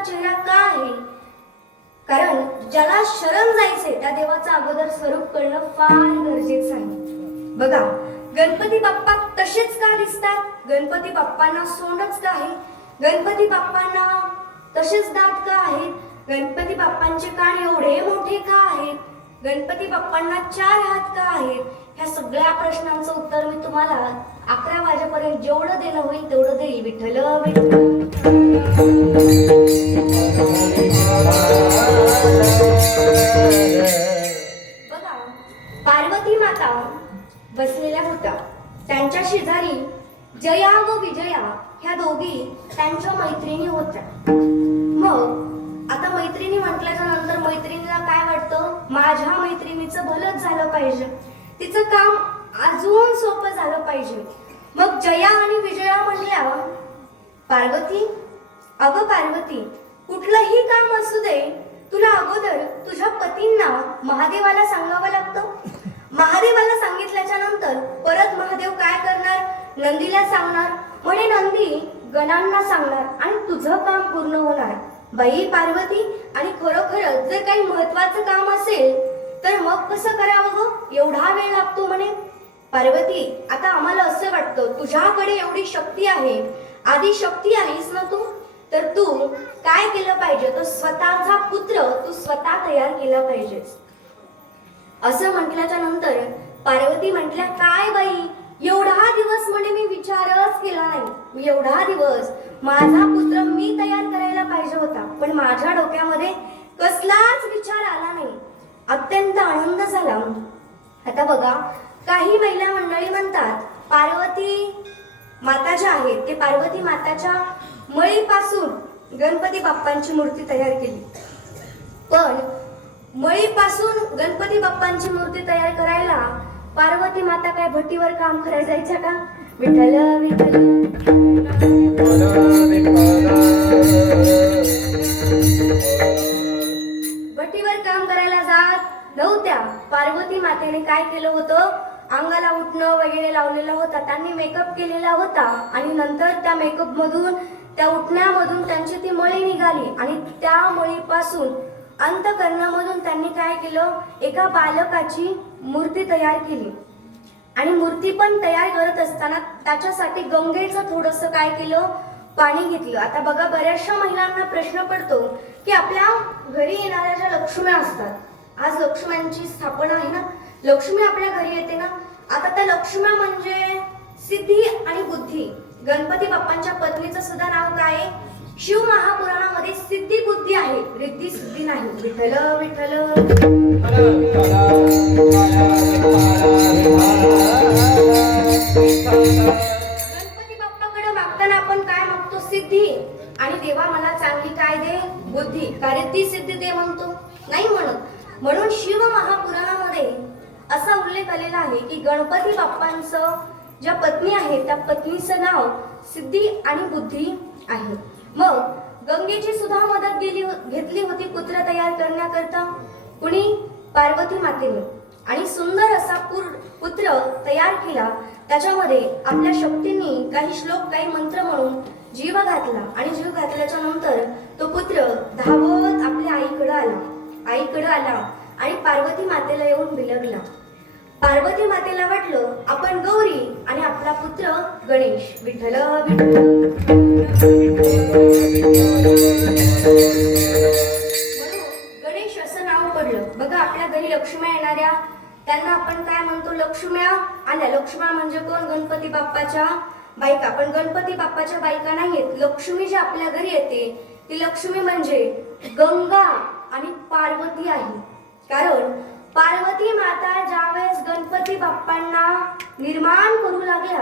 देवाचा चेहरा का आहे? कारण ज्याला शरण जायचे त्या देवाचं अगोदर स्वरूप कळणं फार गरजेचं आहे. बघा, गणपती बाप्पा तसेच का दिसतात? गणपती बाप्पांना सोंडच का आहे? गणपती बाप्पांना तसेच दात का आहेत? गणपती बाप्पांचे कान एवढे मोठे का आहेत? गणपती बाप्पांना 4 हात का आहेत? ह्या सगळ्या प्रश्नांचं उत्तर मी तुम्हाला 11 वाजेपर्यंत जेवढं देणं होईल तेवढं देईल. विठ्ठल बघा, पार्वती माता बसलेल्या होत्या. त्यांच्या शेजारी जया व विजया ह्या दोघी त्यांच्या मैत्रिणी होत्या. मग आता मैत्रिणी म्हटल्याच्या नंतर मैत्रिणीला काय वाटतं? माझ्या मैत्रिणीचं भलंच झालं पाहिजे, तिचं काम अजून सोपं झालं पाहिजे. मग जया आणि विजया म्हणल्या, पार्वती, अगं पार्वती, कुठलंही काम असू दे, तुला अगोदर तुझ्या पतींना महादेवाला सांगावं लागतं. महादेवाला सांगितल्याच्या नंतर परत महादेव काय करणार? नंदीला सांगणार, म्हणे नंदी गणांना सांगणार आणि तुझं काम पूर्ण होणार. बाई पार्वती, आणि खरोखरच जर काही महत्वाचं काम असेल तर मग कसं करावं गं? एवढा वेळ लागतो म्हणे. पार्वती, आता आम्हाला असं वाटतं तुझ्याकडे एवढी शक्ती आहे, आधी शक्ती आहेस ना तू, तर तू काय केलं पाहिजे? तर स्वतःचा पुत्र तू स्वतः तयार केला पाहिजेस. असं म्हटल्याच्या नंतर पार्वती म्हटल्या, काय बाई, एवढा दिवस म्हणे मी विचारच केला नाही. एवढा दिवस माझा पुत्र मी तयार करायला पाहिजे होता, पण माझ्या डोक्यामध्ये कसलाच विचार आला नाही. अत्यंत आनंद झाला. आता बघा, काही महिला मंडळी म्हणतात पार्वती माता ज्या आहेत ते पार्वती माताच्या मळीपासून गणपती बाप्पांची मूर्ती तयार केली. पण मळीपासून गणपती बाप्पांची मूर्ती तयार करायला पार्वती माता काय भट्टीवर काम करायला जायच्या का? विठ्ठल विठ्ठल भट्टीवर काम करायला जात नव्हत्या. पार्वती मातेने काय केलं होतं? अंगाला उठणं वगैरे लावलेलं होता, त्यांनी मेकअप केलेला होता आणि नंतर त्या मेकअप मधून, त्या उठण्यामधून त्यांची ती मळी निघाली आणि त्या मळीपासून अंतःकरणामधून त्यांनी काय केलं? एका बालकाची मूर्ती तयार केली. आणि मूर्ती पण तयार करत असताना त्याच्यासाठी गंगेचं थोडंसं काय केलं? पाणी घेतलं. आता बघा, बऱ्याचशा महिलांना प्रश्न पडतो की आपल्या घरी येणाऱ्या ज्या लक्ष्म्या असतात, आज लक्ष्म्यांची स्थापना आहे ना, लक्ष्मी आपल्या घरी येते ना, आता त्या लक्ष्म्या म्हणजे सिद्धी आणि बुद्धी. गणपती बाप्पांच्या पत्नीचं सुद्धा नाव काय आहे? शिव महापुराणामध्ये सिद्धी बुद्धी आहे, रिद्धी सिद्धी नाही. विठ्ठल विठ्ठल गणपती बाप्पाकडे मागताना आपण काय मागतो? सिद्धी. आणि देवा मला चांगली काय दे? बुद्धी. का रिद्धी सिद्धी दे म्हणतो? नाही म्हणत. म्हणून शिव महापुराणामध्ये असा उल्लेख आलेला आहे की गणपती बाप्पांचं ज्या पत्नी आहे त्या पत्नीचं नाव सिद्धी आणि बुद्धी आहे. मग गंगेची सुद्धा मदत घेतली होती पुत्र तयार करण्याकरता. कुणी? पार्वती मातेने. आणि सुंदर असा पुत्र तयार केला. त्याच्यामध्ये आपल्या शक्तींनी काही श्लोक, काही मंत्र म्हणून जीव घातला आणि जीव घातल्याच्या नंतर तो पुत्र धावत आपल्या आईकडे आला आणि पार्वती मातेला येऊन बिलगला. पार्वती मातेला वाटलं आपण गौरी आणि आपला पुत्र गणेश. विठ्ठल गणेश असं नाव पडलं. बघा, आपल्या घरी लक्ष्म्या येणाऱ्या त्यांना आपण काय म्हणतो? लक्ष्म्या आल्या. लक्ष्म्या म्हणजे कोण? गणपती बाप्पाच्या बायका. पण गणपती बाप्पाच्या बायका नाहीयेत. लक्ष्मी जी आपल्या घरी येते ती लक्ष्मी म्हणजे गंगा आणि पार्वती आहे. कारण पार्वती माता ज्यावेळेस गणपती बाप्पांना निर्माण करू लागल्या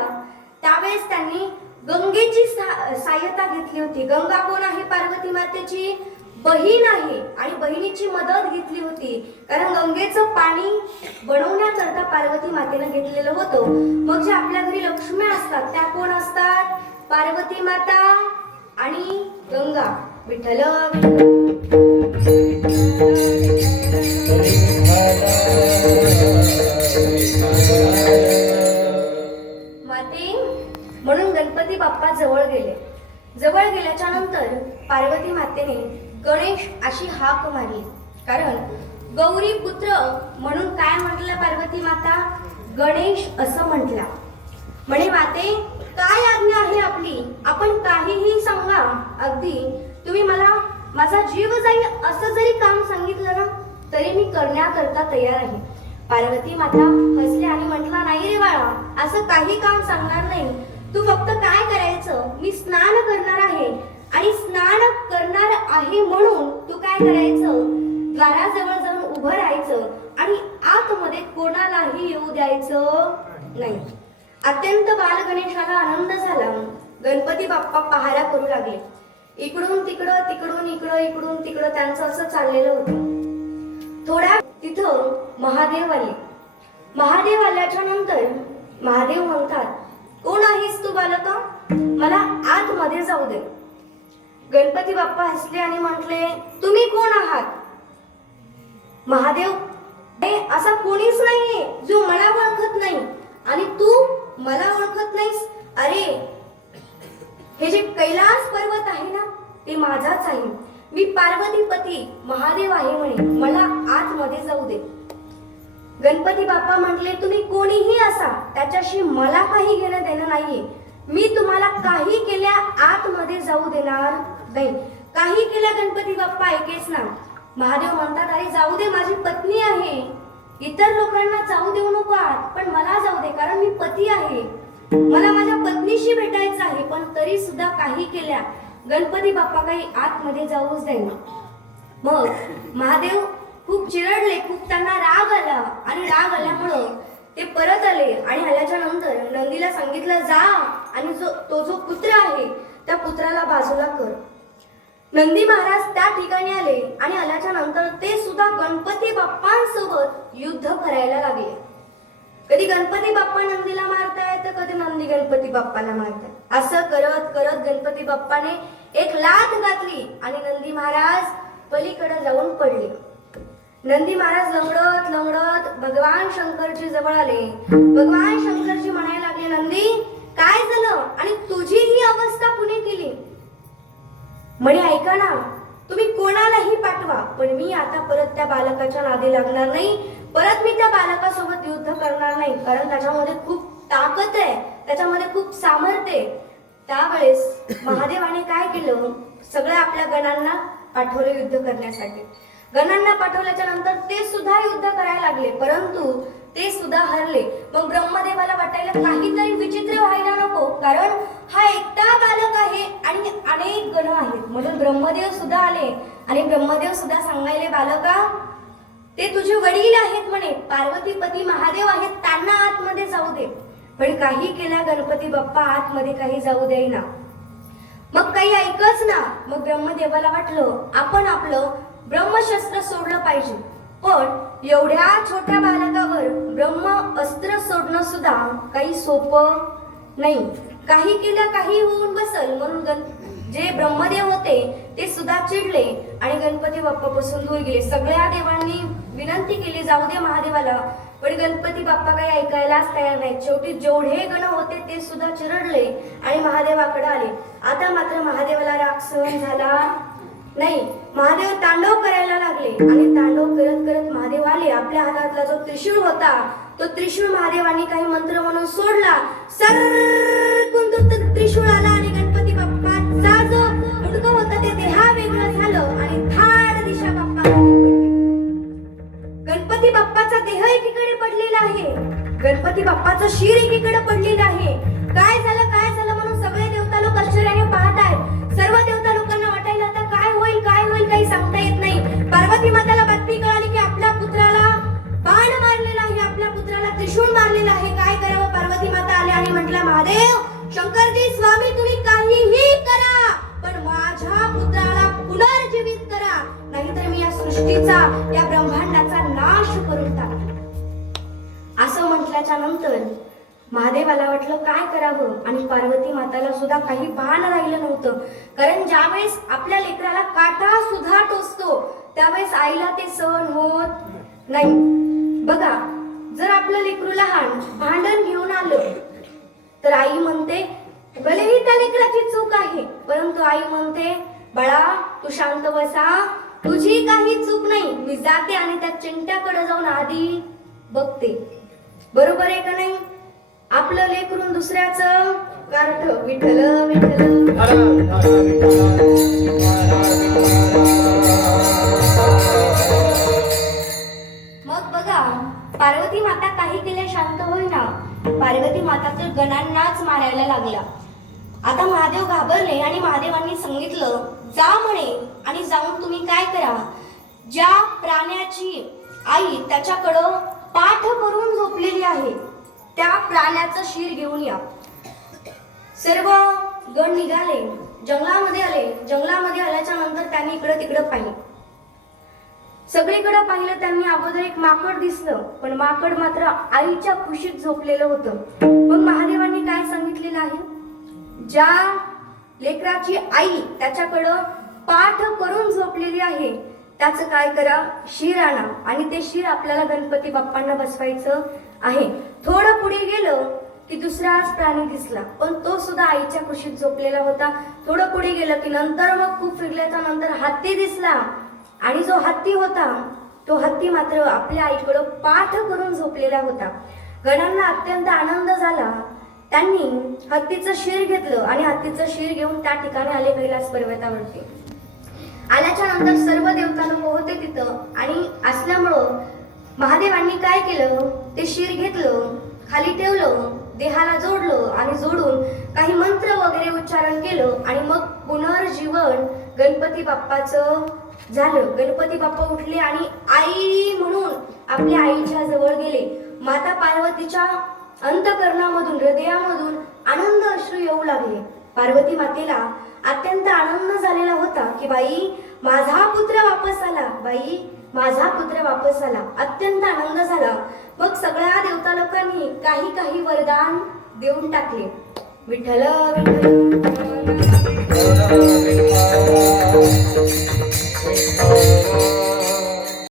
त्यावेळेस त्यांनी गंगेची सहाय्यता घेतली होती. गंगा कोण आहे? पार्वती मातेची बहीण आहे आणि बहिणीची मदत घेतली होती. कारण गंगेचं पाणी बनवण्याकरता पार्वती मातेनं घेतलेलं होतं. मग जे आपल्या घरी लक्ष्म्या असतात त्या कोण असतात? पार्वती माता आणि गंगा. विठ्ठल माते. म्हणून गणपती बाप्पा जवळ वेळ गेल्याच्या नंतर पार्वती मातेने गणेश अशी हाक मारली. कारण गौरी पुत्र म्हणून काय म्हटलं पार्वती माता? गणेश असं म्हटला. म्हणे माते, काय आज्ञा आहे आपली? आपण काहीही सांगा. अगदी तुम्ही मला माझा जीव जाईल असं जरी काम सांगितलं ना तरी मी करण्याकरता तयार आहे. पार्वती माता हसली आणि म्हटला, नाही रे बाळा, असं काही काम सांगणार नाही. तू फक्त काय करायचं, मी स्नान करणार आहे आणि स्नान करणार आहे म्हणून तू काय करायचं, द्वाराजवळ जाऊन उभं राहायचं आणि आतमध्ये कोणालाही येऊ द्यायचं नाही. अत्यंत बाल गणेशाला आनंद झाला. गणपती बाप्पा पहारा करू लागले. इकडून तिकडं, तिकडून इकडं, इकडून तिकडं त्यांचं असं चाललेलं होतं. थोड्या तिथं महादेव आले. महादेव आल्याच्या नंतर महादेव म्हणतात, कोण आहेस तू बालका? मला आतमध्ये जाऊ दे. गणपती बाप्पा हसले आणि म्हटले, तुम्ही कोण आहात? महादेव, असा कोणीच नाहीये जो मला ओळखत नाही आणि तू मला ओळखत नाहीस. अरे, हे जे कैलास पर्वत आहे ना ते माझाच आहे. मी पार्वतीपती महादेव आहे म्हणे, मला आतमध्ये जाऊ दे. गणपती बाप्पा म्हटले, तुम्ही कोणीही असा, त्याच्याशी मला काही घेणं देणं नाहीये. मी तुम्हाला काही केल्या आतमध्ये जाऊ देणार नाही. काही केल्या गणपती बाप्पा ऐकेच ना. महादेव म्हणतात, अरे जाऊ दे, माझी पत्नी आहे. इतर लोकांना जाऊ देऊ नको आत, पण मला जाऊ दे, कारण मी पती आहे. मला माझ्या पत्नीशी भेटायचं आहे. पण तरी सुद्धा काही केल्या गणपती बाप्पा काही आतमध्ये जाऊच देईना. मग महादेव खूप चिरडले, खूप त्यांना राग आला आणि राग आल्यामुळं ते परत आले आणि आल्याच्या नंतर नंदीला सांगितलं, जा आणि तो जो पुत्र आहे त्या पुत्राला बाजूला कर. नंदी महाराज त्या ठिकाणी आले आणि आल्याच्या नंतर ते सुद्धा गणपती बाप्पांसोबत युद्ध करायला लागले. कधी गणपती बाप्पा नंदीला मारतायत तर कधी नंदी गणपती बाप्पाला मारतायत. असं करत करत गणपती बाप्पाने एक लाथ घातली आणि नंदी महाराज पलीकडे जाऊन पडले. नंदी महाराज लंगडत लंगडत भगवान शंकरजी जवळ आले. भगवान शंकरजी म्हणायला लागले, नंदी काय झालं आणि तुझी ही अवस्था कुणी केली? म्हणे, ऐका ना, तुम्ही कोणालाही पाठवा, पण मी आता परत त्या बालकाच्या नादी लागणार नाही. परत मी त्या बालकासोबत युद्ध करणार नाही, कारण त्याच्यामध्ये खूप ताकद आहे, त्याच्यामध्ये खूप सामर्थ्य आहे. त्यावेळेस महादेवाने काय केलं, सगळ्या आपल्या गणांना पाठवलं युद्ध करण्यासाठी. गणांना पाठवल्याच्या नंतर ते सुद्धा युद्ध करायला लागले, परंतु ते सुद्धा हरले. मग ब्रह्मदेवाला वाटायला काहीतरी विचित्र व्हायला नको, कारण हा एकटा बालक आहे आणि अनेक गण आहेत. म्हणून ब्रह्मदेव सुद्धा आले आणि ब्रह्मदेव सुद्धा सांगायले, बालका, ते तुझे वडील आहेत म्हणे, पार्वतीपती महादेव आहेत, त्यांना आतमध्ये जाऊ दे. पण काही केल्या गणपती बाप्पा आतमध्ये काही जाऊ देईना. मग काही ऐकच ना. मग ब्रह्मदेवाला वाटलं, आपण आपलं ब्रह्मशस्त्र सोडलं पाहिजे. पण एवढ्या छोट्या बालकावर ब्रह्म अस्त्र सोडणं सुद्धा काही सोपं नाही. काही केलं काही होऊन बसल. म्हणून जे ब्रह्मदेव होते ते सुद्धा चिडले आणि गणपती बाप्पापासून दूर गेले. सगळ्या देवांनी विनंती केली, जाऊ दे महादेवाला, पण गणपती बाप्पा काही ऐकायलाच तयार नाही. शेवटी जेवढे गण होते ते सुद्धा चिरडले आणि महादेवाकडे आले. आता मात्र महादेवाला राग सहन झाला नाही. महादेव तांडव करायला लागले आणि तांडव करत करत महादेव आले. आपल्या हातातला जो त्रिशूळ होता तो त्रिशूळ महादेवांनी काही मंत्र म्हणून सोडला. सरकून तो त्रिशूळ आला आणि गणपती बाप्पाचा जो मुंडकं होता ते देहा वेगळं झालं आणि धाड दिशा बाप्पा गणपती बाप्पाचा देह एकीकडे पडलेला आहे, गणपती बाप्पाचं शिर एकीकडे पडलेलं आहे. काय झालं म्हणून सगळे देवता लोक आश्चर्याने पाहत आहेत. सर्व देवता लोकांना वाटायला आता काय होईल काही सांगता येत नाही. पार्वती माताला बातमी कळाली की आपल्या पुत्राला बाण मारलेला आहे, आपल्या पुत्राला त्रिशूळ मारलेला आहे. काय करावं? पार्वती माता आले आणि म्हटलं, महादेव, शंकरजी, स्वामी, तुम्ही काहीही करा, पण माझ्या पुत्राला पुनर्जीवित करा, नाहीतर मी या सृष्टीचा, या ब्रह्मांडाचा नाश करून टाकेन. असं म्हटल्याच्या नंतर महादेवाला वाटलं काय करावं आणि पार्वती माताला सुद्धा काही भान राहिलं नव्हतं. कारण ज्यावेळेस आपल्या लेकराला काटा सुद्धा टोचतो त्यावेळेस आईला ते सहन होत नाही. बघा, जर आपलं लेकरू लहान भांडण घेऊन आलं तर आई म्हणते, भलेही त्या लेकराची चूक आहे, परंतु आई म्हणते बाळा तू शांत बसा, तुझी काही चूक नाही, मी जाते आणि त्या चिंट्याकडे जाऊन आधी बघते. बरोबर आहे का नाही? आपलं लेकरून दुसऱ्याचं गारठ. विठ्ठल विठ्ठल. मग बघा, पार्वती माता काही केल्या शांत होईना. पार्वती माता तर गणांनाच मारायला लागला. आता महादेव घाबरले आणि महादेवांनी सांगितलं जा म्हणे, आणि जाऊन तुम्ही काय करा, ज्या प्राण्याची आई त्याच्याकडं पाठ करून झोपलेली आहे त्या प्राण्याचं शीर घेऊन या. सर्व गण निघाले, जंगलामध्ये आले. जंगलामध्ये आल्याच्या नंतर त्यांनी इकडं तिकडं पाहिलं. सगळीकडे पाहिलं त्यांनी. अगोदर एक माकड दिसलं, पण माकड मात्र आईच्या कुशीत झोपलेलं होतं. मग महादेवांनी काय सांगितलेलं आहे, ज्या लेकराची आई त्याच्याकडं पाठ करून झोपलेली आहे त्याचं काय करा, शीर आणा, आणि ते शीर आपल्याला गणपती बाप्पांना बसवायचं आहे. थोडं पुढे गेलं की दुसराच प्राणी दिसला, पण तो सुद्धा आईच्या कुशीत झोपलेला होता. थोडं पुढे गेलं की नंतर मग खूप फिरल्याच्या नंतर हत्ती दिसला, आणि जो हत्ती होता तो हत्ती मात्र आपल्या आईकडं पाठ करून झोपलेला होता. गणांना अत्यंत आनंद झाला. त्यांनी हत्तीचं शीर घेतलं आणि हत्तीचं शीर घेऊन त्या ठिकाणी आले कैलास पर्वतावरती. आल्याच्या नंतर सर्व देवता लोक होते तिथं, आणि असल्यामुळं महादेवांनी काय केलं, ते शीर घेतलं, खाली ठेवलं, देहाला जोडलं, आणि जोडून काही मंत्र वगैरे उच्चारण केलं, आणि मग पुनर्जीवन गणपती बाप्पाचं झालं. गणपती बाप्पा उठले आणि आई म्हणून आपल्या आईच्या जवळ गेले. माता पार्वतीच्या अंतःकरणामधून, हृदयामधून आनंद अश्रू येऊ लागले. पार्वती मातेला अत्यंत आनंद झालेला होता की बाई माझा पुत्र वापस आला, बाई माझा पुत्र वापस आला. अत्यंत आनंद झाला. मग सगळ्या देवता लोकांनी काही काही वरदान देऊन टाकले. विठ्ठल विठ्ठल.